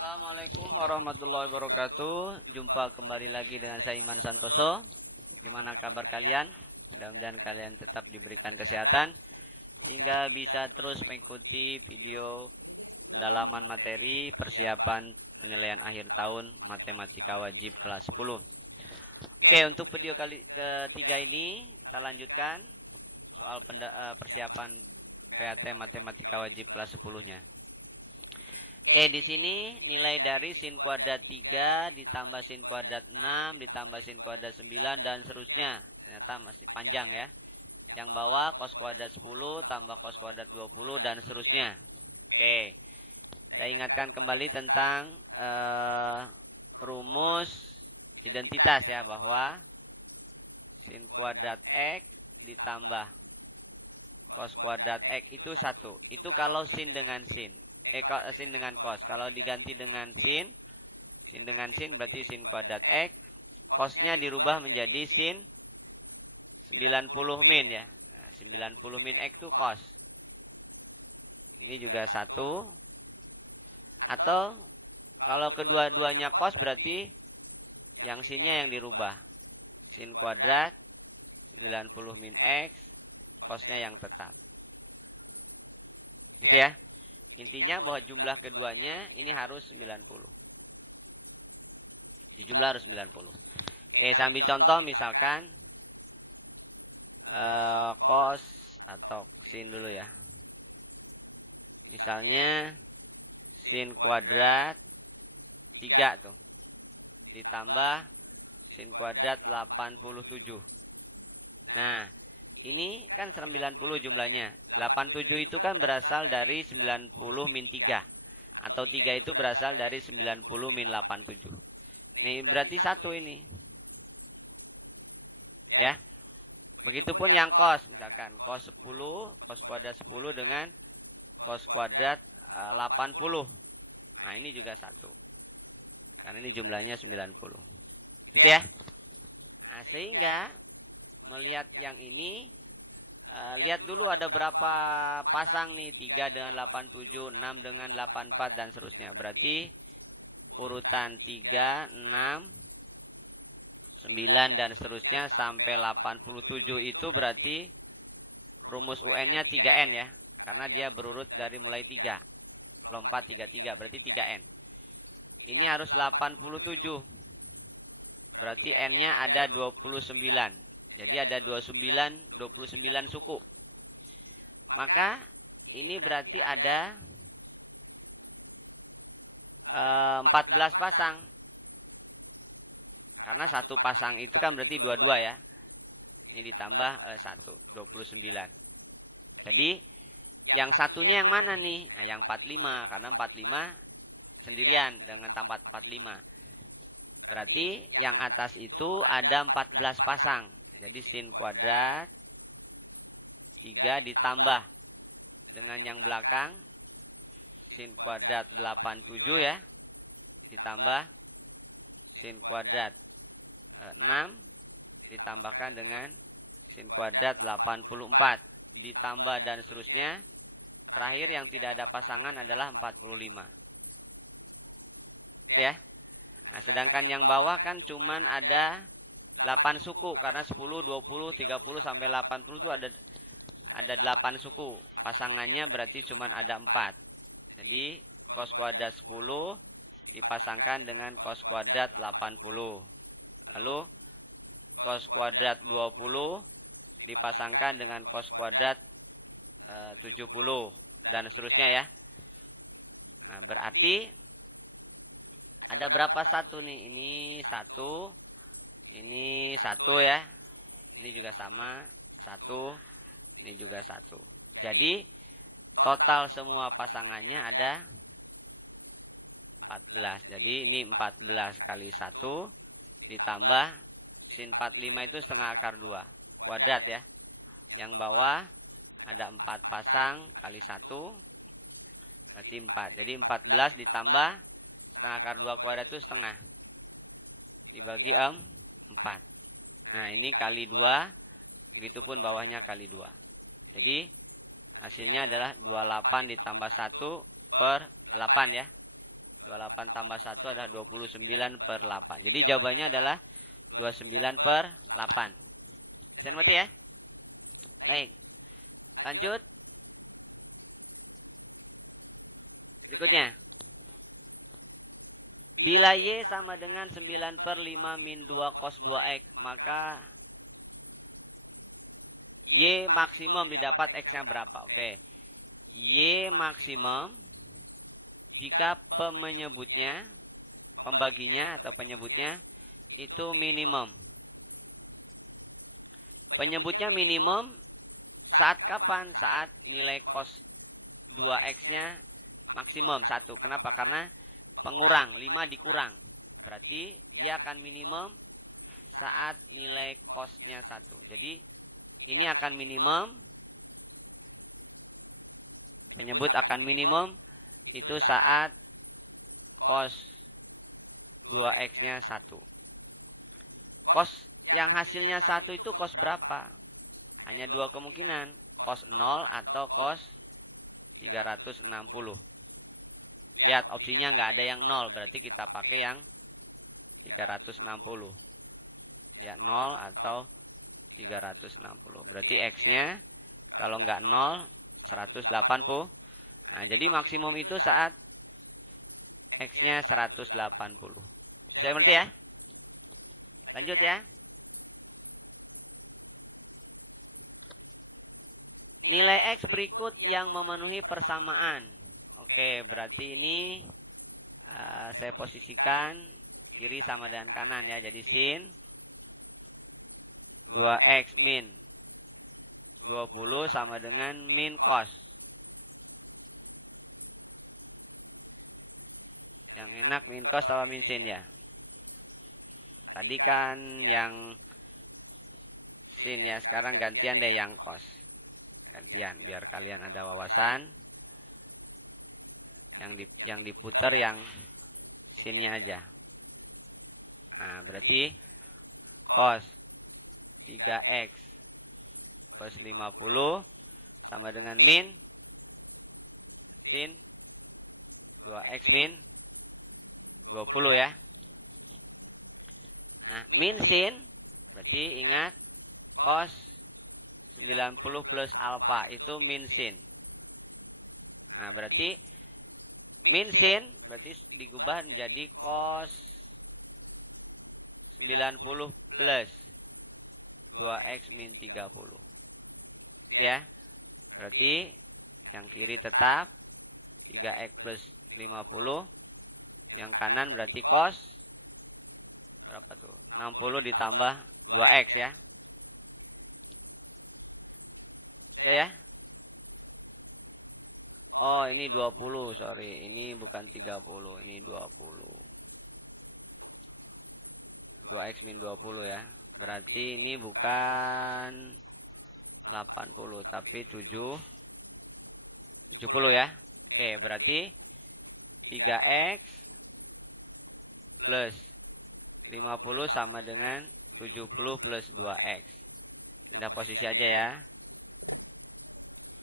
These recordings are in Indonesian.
Assalamualaikum warahmatullahi wabarakatuh. Jumpa kembali lagi dengan saya Iman Santoso. Gimana kabar kalian? Mudah-mudahan kalian tetap diberikan kesehatan hingga bisa terus mengikuti video pendalaman materi persiapan penilaian akhir tahun matematika wajib kelas 10. Oke, untuk video ketiga ini kita lanjutkan soal persiapan PAT matematika wajib kelas 10-nya. Oke, di sini nilai dari sin kuadrat 3 ditambah sin kuadrat 6 ditambah sin kuadrat 9 dan seterusnya. Ternyata masih panjang ya. Yang bawah cos kuadrat 10 tambah cos kuadrat 20 dan seterusnya. Oke. Saya ingatkan kembali tentang rumus identitas ya, bahwa sin kuadrat X ditambah cos kuadrat X itu 1. Itu kalau sin dengan sin. Sin dengan cos. Kalau diganti dengan sin dengan sin berarti sin kuadrat X. Cosnya dirubah menjadi sin 90 min ya. Nah, 90 min X itu cos. Ini juga 1. Atau kalau kedua-duanya cos berarti yang sinnya yang dirubah. Sin kuadrat 90 min X. Cosnya yang tetap. Oke ya. Intinya bahwa jumlah keduanya ini harus 90. Di jumlah harus 90. Oke, sambil contoh misalkan cos atau sin dulu ya. Misalnya sin kuadrat 3 tuh ditambah sin kuadrat 87. Nah, ini kan 90 jumlahnya. 87 itu kan berasal dari 90 min 3. Atau 3 itu berasal dari 90 min 87. Ini berarti 1 ini. Ya. Begitupun yang cos. Misalkan cos 10, cos kuadrat 10 dengan cos kuadrat 80. Nah, ini juga 1. Karena ini jumlahnya 90. Gitu ya. Nah, sehingga melihat yang ini, lihat dulu ada berapa pasang nih. 3 dengan 87, 6 dengan 84 dan seterusnya. Berarti urutan 3, 6, 9 dan seterusnya sampai 87 itu berarti rumus UN-nya 3N ya. Karena dia berurut dari mulai 3. Kalau 4, 3, 3 berarti 3N. Ini harus 87. Berarti N-nya ada 29. Jadi ada 29 suku. Maka ini berarti ada 14 pasang. Karena satu pasang itu kan berarti 22 ya. Ini ditambah 1, 29. Jadi yang satunya yang mana nih? Nah, yang 45. Karena 45 sendirian dengan tambah 45. Berarti yang atas itu ada 14 pasang. Jadi sin kuadrat 3 ditambah dengan yang belakang sin kuadrat 87 ya. Ditambah sin kuadrat 6 ditambahkan dengan sin kuadrat 84. Ditambah dan seterusnya. Terakhir yang tidak ada pasangan adalah 45. Ya. Nah, sedangkan yang bawah kan cuman ada 8 suku, karena 10, 20, 30 sampai 80 itu ada 8 suku. Pasangannya berarti cuma ada 4. Jadi cos kuadrat 10 dipasangkan dengan cos kuadrat 80. Lalu cos kuadrat 20 dipasangkan dengan cos kuadrat 70 dan seterusnya ya. Nah, berarti ada berapa satu nih? Ini 1. Ini 1 ya. Ini juga sama. 1. Ini juga 1. Jadi total semua pasangannya ada 14. Jadi ini 14 kali 1 ditambah sin 45 itu setengah akar 2. Kuadrat ya. Yang bawah ada 4 pasang kali 1. Berarti 4. Jadi 14 ditambah setengah akar 2 kuadrat itu setengah. Dibagi 4. Nah, ini kali 2. Begitupun bawahnya kali 2. Jadi hasilnya adalah 28 ditambah 1 per 8 ya. 28 tambah 1 adalah 29/8. Jadi jawabannya adalah 29/8. Bisa ngerti ya? Baik. Lanjut. Berikutnya. Bila Y sama dengan 9/5 min 2 cos 2X, maka Y maksimum didapat X-nya berapa? Oke. Y maksimum jika pembaginya atau penyebutnya itu minimum. Penyebutnya minimum saat kapan? Saat nilai cos 2X-nya maksimum 1. Kenapa? Karena pengurang, 5 dikurang. Berarti dia akan minimum saat nilai cos-nya 1. Jadi ini akan minimum. Penyebut akan minimum itu saat cos 2X-nya 1. Cos yang hasilnya 1 itu cos berapa? Hanya 2 kemungkinan. Cos 0 atau cos 360. Lihat opsinya nggak ada yang 0. Berarti kita pakai yang 360. Ya 0 atau 360. Berarti X-nya kalau nggak 0, 180. Nah, jadi maksimum itu saat X-nya 180. Bisa ngerti ya? Lanjut ya. Nilai X berikut yang memenuhi persamaan. Oke, berarti ini saya posisikan kiri sama dengan kanan ya. Jadi sin 2X min 20 sama dengan min cos. Yang enak min cos atau min sin ya. Tadi kan yang sin ya, sekarang gantian deh yang cos. Gantian, biar kalian ada wawasan. Yang diputar yang sinnya aja. Nah, berarti cos 3X cos 50 sama dengan min sin 2X min 20 ya. Nah, min sin berarti ingat cos 90 plus alfa itu min sin. Nah, berarti min sin berarti digubah menjadi cos 90 plus 2X min 30. Gitu ya. Berarti yang kiri tetap 3X plus 50. Yang kanan berarti cos berapa tuh? 60 ditambah 2X ya. Saya? Oh, ini 20, sorry. Ini bukan 30, ini 20. 2X min 20 ya. Berarti ini bukan 80, tapi 70 ya. Oke, berarti 3X plus 50 sama dengan 70 plus 2X. Pindah posisi aja ya.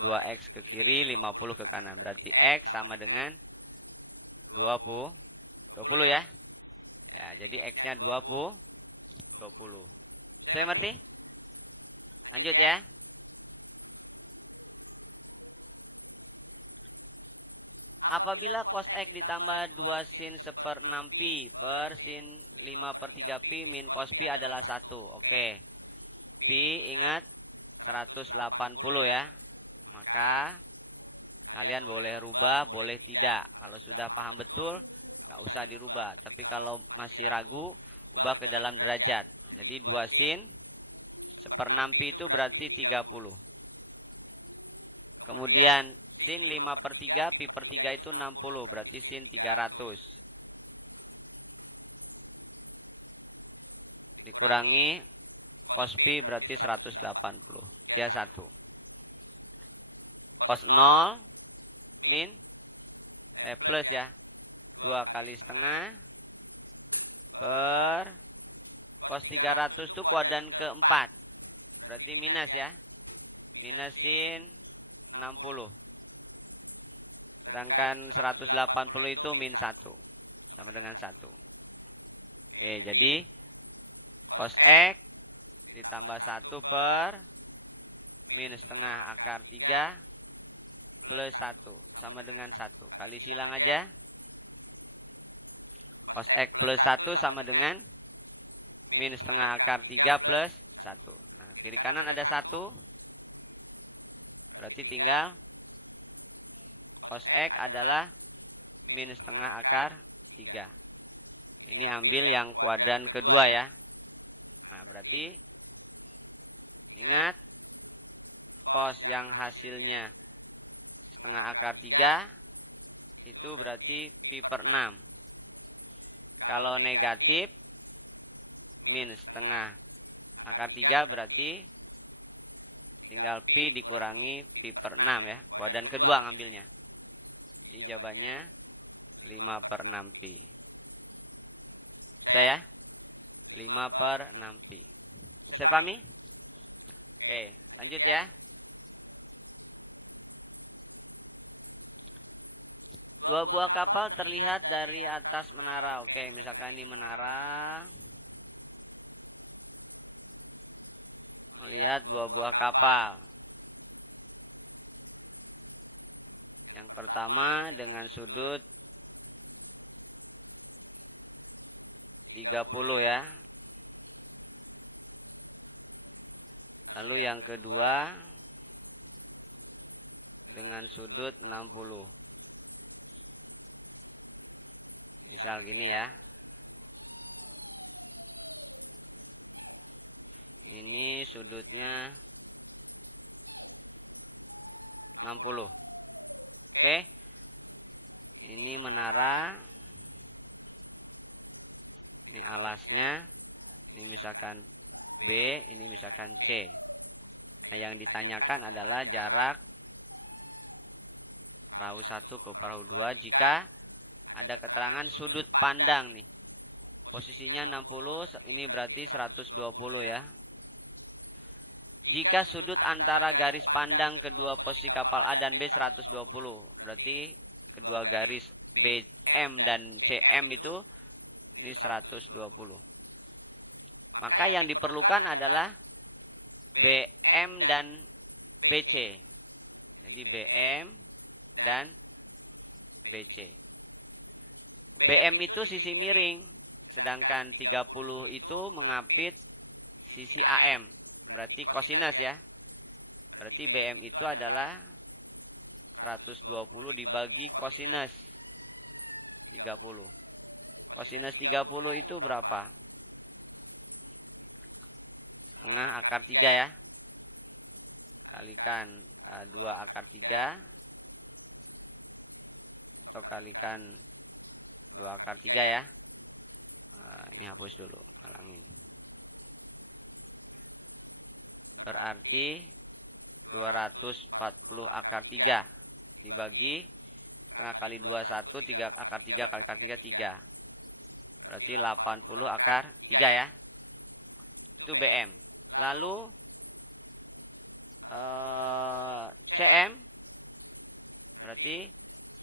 2X ke kiri, 50 ke kanan. Berarti X sama dengan 20 ya. Ya, jadi X-nya 20. Saya ngerti? Lanjut ya. Apabila cos X ditambah 2 sin 1/6 pi per sin 5/3 pi min cos pi adalah 1. Oke. Pi ingat 180 ya. Maka kalian boleh rubah, boleh tidak. Kalau sudah paham betul, nggak usah dirubah. Tapi kalau masih ragu, ubah ke dalam derajat. Jadi 2 sin 1/6 pi itu berarti 30. Kemudian sin 5/3, pi per 3 itu 60. Berarti sin 300. Dikurangi cos pi berarti 180. Dia 1. Cos 0 min plus ya. 2 kali setengah per cos 300 itu kuadran keempat. Berarti minus ya. Minus sin 60. Sedangkan 180 itu min 1. sama dengan 1. Oke, jadi cos X ditambah 1 per minus setengah akar 3 plus 1 sama dengan 1. Kali silang aja. Cos X plus 1 sama dengan minus setengah akar 3 plus 1. Nah, kiri kanan ada 1. Berarti tinggal cos X adalah minus setengah akar 3. Ini ambil yang kuadran kedua ya. Nah, berarti ingat cos yang hasilnya setengah akar 3 itu berarti pi per 6. Kalau negatif minus setengah akar 3 berarti tinggal pi dikurangi pi per 6 ya. Kuadran kedua ngambilnya. Ini jawabannya 5 per 6 pi. Bisa ya? 5 per 6 pi. Bisa pahami? Oke, lanjut ya. Dua buah kapal terlihat dari atas menara. Oke, misalkan ini menara. Melihat dua buah kapal. Yang pertama dengan sudut 30 ya. Lalu yang kedua dengan sudut 60. Misal gini ya. Ini sudutnya 60. Oke. Ini menara. Ini alasnya. Ini misalkan B, ini misalkan C. Nah, yang ditanyakan adalah jarak perahu 1 ke perahu 2 jika ada keterangan sudut pandang nih. Posisinya 60, ini berarti 120 ya. Jika sudut antara garis pandang kedua posisi kapal A dan B 120, berarti kedua garis BM dan CM itu ini 120. Maka yang diperlukan adalah BM dan BC. Jadi BM dan BC. BM itu sisi miring, sedangkan 30 itu mengapit sisi AM. Berarti kosinus ya. Berarti BM itu adalah 120 dibagi kosinus 30. Kosinus 30 itu berapa? Setengah akar 3 ya. Kalikan 2 akar 3. Atau kalikan 2 akar 3 ya. Ini hapus dulu. Halangin. Berarti 240 akar 3 dibagi setengah kali 21, 3 akar 3 kali akar 3, 3. Berarti 80 akar 3 ya. Itu BM. Lalu CM berarti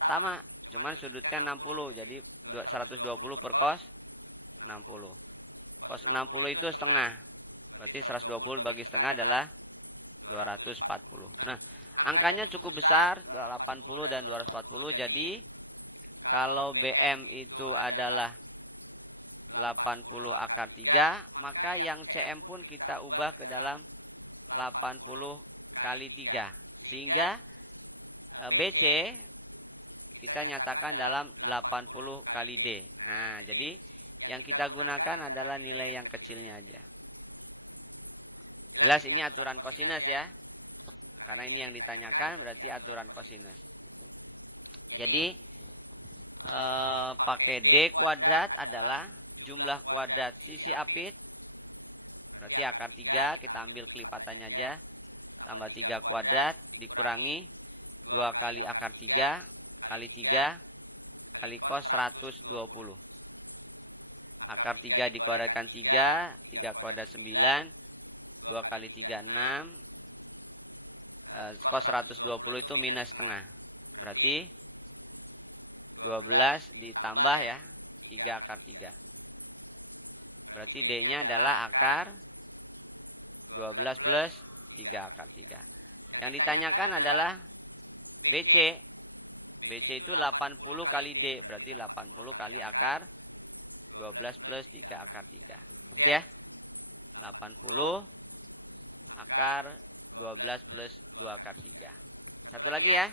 sama. Cuman sudutnya 60. Jadi 120 per cos 60. Cos 60 itu setengah. Berarti 120 bagi setengah adalah 240. Nah, angkanya cukup besar, 80 dan 240. Jadi, kalau BM itu adalah 80 akar 3, maka yang CM pun kita ubah ke dalam 80 kali 3. Sehingga BC kita nyatakan dalam 80 kali D. Nah, jadi yang kita gunakan adalah nilai yang kecilnya aja. Jelas ini aturan kosinus ya. Karena ini yang ditanyakan berarti aturan kosinus. Jadi pakai D kuadrat adalah jumlah kuadrat sisi apit. Berarti akar 3 kita ambil kelipatannya aja. Tambah 3 kuadrat dikurangi 2 kali akar 3 kali 3 kali cos 120. Akar 3 dikuadratkan 3. 3 kuadrat 9. 2 kali 3, 6. Cos 120 itu minus setengah. Berarti 12 ditambah ya. 3 akar 3. Berarti D-nya adalah akar 12 plus 3 akar 3. Yang ditanyakan adalah BC. BC itu 80 kali D. Berarti 80 kali akar 12 plus 3 akar 3. Ya? 80 akar 12 plus 2 akar 3. Satu lagi ya.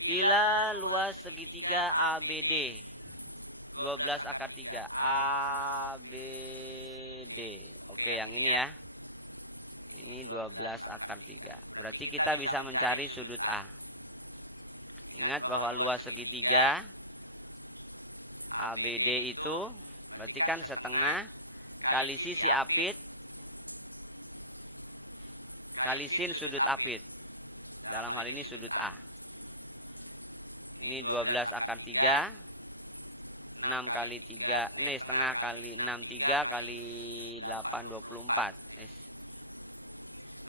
Bila luas segitiga ABD 12 akar 3. ABD. Oke, yang ini ya. Ini 12 akar 3. Berarti kita bisa mencari sudut A. Ingat bahwa luas segitiga ABD itu berarti kan setengah kali sisi apit kali sin sudut apit. Dalam hal ini sudut A. Ini 12 akar 3. 6 kali 3. Ini setengah kali 6 3 kali 8 24.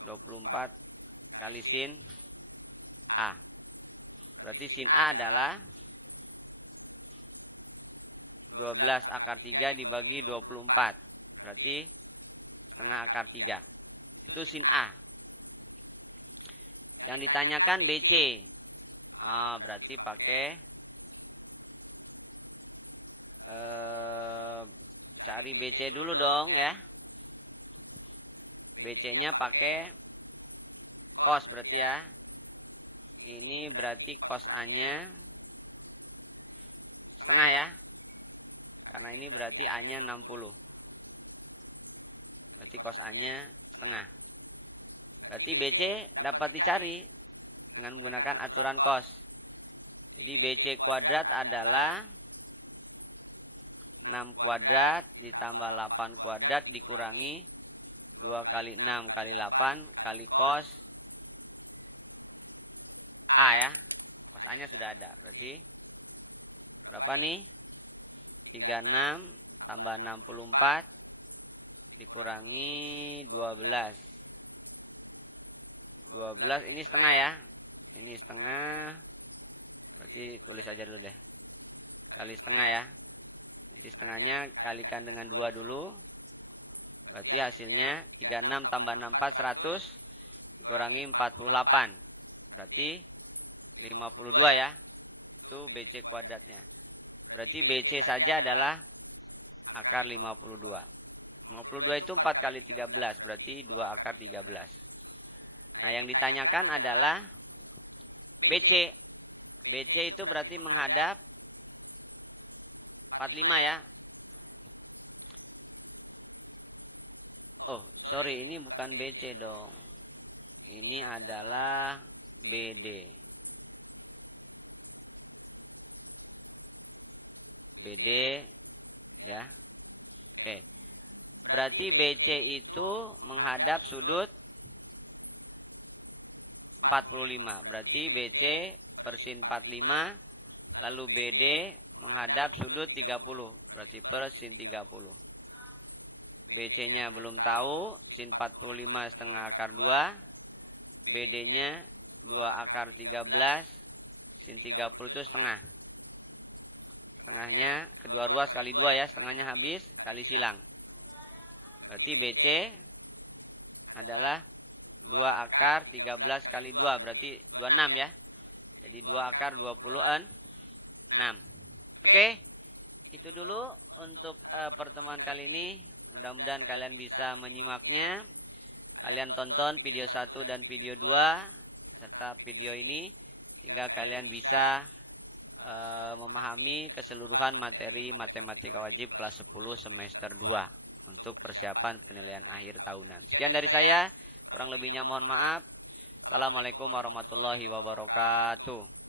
24 kali sin A. Berarti sin A adalah 12 akar 3 dibagi 24. Berarti setengah akar 3. Itu sin A. Yang ditanyakan BC. Berarti pakai cari BC dulu dong ya. BC-nya pakai cos berarti ya. Ini berarti cos A-nya setengah ya. Karena ini berarti A-nya 60. Berarti cos A-nya setengah. Berarti BC dapat dicari dengan menggunakan aturan cos. Jadi BC kuadrat adalah 6 kuadrat ditambah 8 kuadrat dikurangi 2 kali 6 kali 8 kali cos A ya. Cos A-nya sudah ada. Berarti berapa nih? 36 tambah 64 dikurangi 12. 12 ini setengah ya. Ini setengah. Berarti tulis aja dulu deh. Kali setengah ya. Jadi setengahnya kalikan dengan 2 dulu. Berarti hasilnya 36 tambah 64 100 dikurangi 48. Berarti 52 ya. Itu BC kuadratnya. Berarti BC saja adalah akar 52. 52 itu 4 kali 13. Berarti 2 akar 13. Nah yang ditanyakan adalah BC. BC itu berarti menghadap 45 ya. Oh sorry, ini bukan BC dong. Ini adalah BD. BD ya. Oke. Berarti BC itu menghadap sudut 45. Berarti BC persin 45 lalu BD menghadap sudut 30. Berarti persin 30. BC-nya belum tahu, sin 45 setengah akar 2. BD-nya 2 akar 13, sin 30 itu setengah. Setengahnya kedua ruas kali 2 ya, setengahnya habis kali silang. Berarti BC adalah 2 akar 13 kali 2, berarti 26 ya. Jadi 2 akar 26. Oke, itu dulu untuk pertemuan kali ini. Mudah-mudahan kalian bisa menyimaknya. Kalian tonton video 1 dan video 2 serta video ini sehingga kalian bisa memahami keseluruhan materi matematika wajib kelas 10 semester 2 untuk persiapan penilaian akhir tahunan. Sekian dari saya, kurang lebihnya mohon maaf. Assalamualaikum warahmatullahi wabarakatuh.